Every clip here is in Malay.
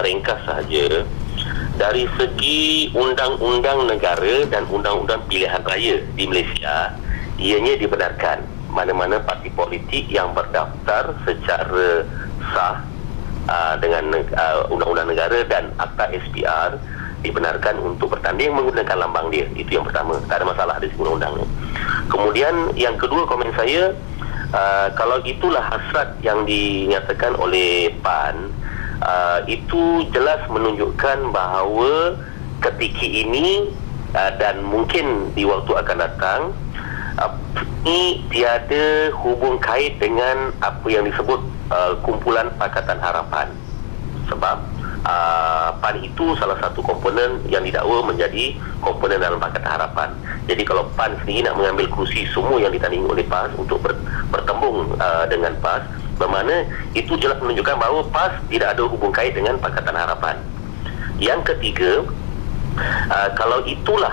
ringkas sahaja, dari segi undang-undang negara dan undang-undang pilihan raya di Malaysia, ianya dibenarkan mana-mana parti politik yang berdaftar secara sah dengan undang-undang negara dan Akta SPR dibenarkan untuk bertanding menggunakan lambang dia. Itu yang pertama, tak ada masalah dari segi undang-undang. Kemudian yang kedua, komen saya, kalau itulah hasrat yang dinyatakan oleh PAN, itu jelas menunjukkan bahawa ketika ini dan mungkin di waktu akan datang, ini tiada hubung kait dengan apa yang disebut kumpulan Pakatan Harapan. Sebab PAN itu salah satu komponen yang didakwa menjadi komponen dalam Pakatan Harapan. Jadi kalau PAN sendiri nak mengambil kerusi semua yang ditandingi oleh PAS untuk bertembung dengan PAS, bermakna itu jelas menunjukkan bahawa PAS tidak ada hubung kait dengan Pakatan Harapan. Yang ketiga, kalau itulah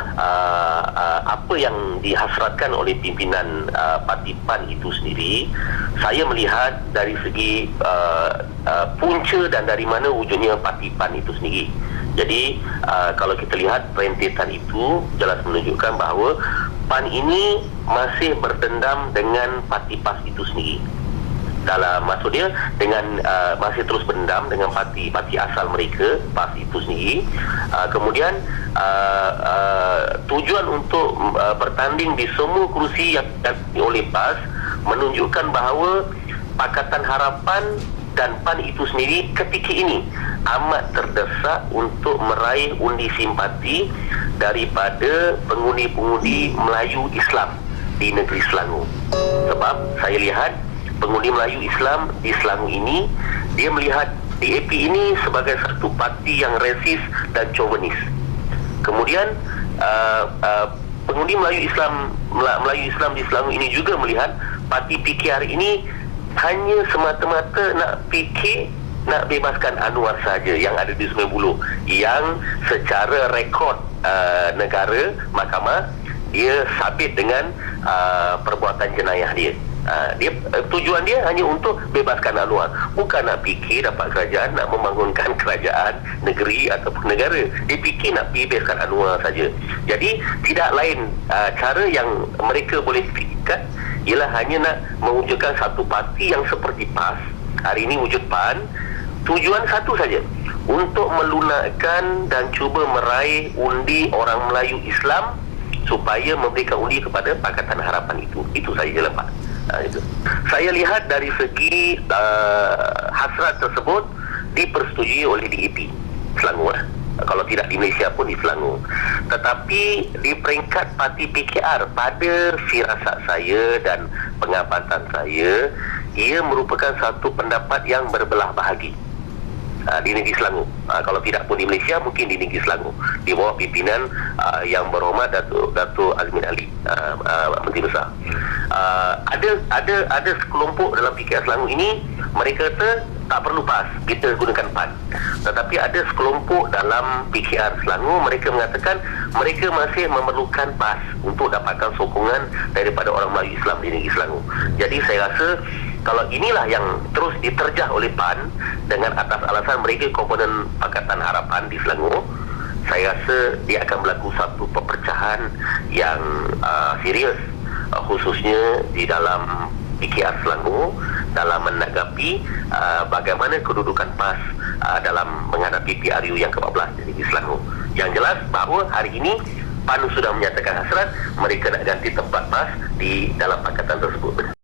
apa yang dihasratkan oleh pimpinan parti PAN itu sendiri, saya melihat dari segi punca dan dari mana wujudnya parti PAN itu sendiri. Jadi kalau kita lihat rentetan itu jelas menunjukkan bahawa PAN ini masih berdendam dengan parti PAS itu sendiri. Maksud dia dengan masih terus berdendam dengan parti asal mereka, PAS itu sendiri. Kemudian tujuan untuk bertanding di semua kerusi yang didapati oleh PAS menunjukkan bahawa Pakatan Harapan dan PAN itu sendiri ketika ini amat terdesak untuk meraih undi simpati daripada pengundi-pengundi Melayu Islam di negeri Selangor. Sebab saya lihat pengundi Melayu Islam di Selangor ini, dia melihat DAP ini sebagai satu parti yang resis dan chauvinis. Kemudian pengundi Melayu Islam di Selangor ini juga melihat parti PKR ini hanya semata-mata nak bebaskan Anwar saja yang ada di Sungai Buloh, yang secara rekod negara mahkamah dia sabit dengan perbuatan jenayah dia. Tujuan dia hanya untuk bebaskan Anwar, bukan nak fikir dapat kerajaan, nak membangunkan kerajaan negeri ataupun negara. Dia fikir nak bebaskan Anwar saja. Jadi tidak lain cara yang mereka boleh fikirkan ialah hanya nak mewujudkan satu parti yang seperti PAS. Hari ini wujud PAN, tujuan satu saja, untuk melunakkan dan cuba meraih undi orang Melayu Islam supaya memberikan undi kepada Pakatan Harapan itu. Itu saja je lah, Pak. Itu. Saya lihat dari segi hasrat tersebut dipersetujui oleh DAP Selangor. Kalau tidak di Malaysia pun di Selangor. Tetapi di peringkat parti PKR, pada firasat saya dan pengamatan saya, ia merupakan satu pendapat yang berbelah bahagi di negeri Selangor. Kalau tidak pun di Malaysia, mungkin di negeri Selangor, di bawah pimpinan yang berhormat Datuk Azmin Ali, Menteri Besar. Ada sekelompok dalam PKR Selangor ini, mereka kata tak perlu PAS, kita gunakan PAN. Tetapi ada sekelompok dalam PKR Selangor, mereka mengatakan mereka masih memerlukan PAS untuk dapatkan sokongan daripada orang Melayu Islam di negeri Selangor. Jadi saya rasa kalau inilah yang terus diterjah oleh PAN dengan atas alasan mereka komponen Pakatan Harapan di Selangor, saya rasa dia akan berlaku satu perpecahan yang serius, khususnya di dalam PKR Selangor dalam menanggapi bagaimana kedudukan PAS dalam menghadapi PRU yang ke-14 di negeri Selangor. Yang jelas bahawa hari ini PAN sudah menyatakan hasrat mereka nak ganti tempat PAS di dalam pakatan tersebut.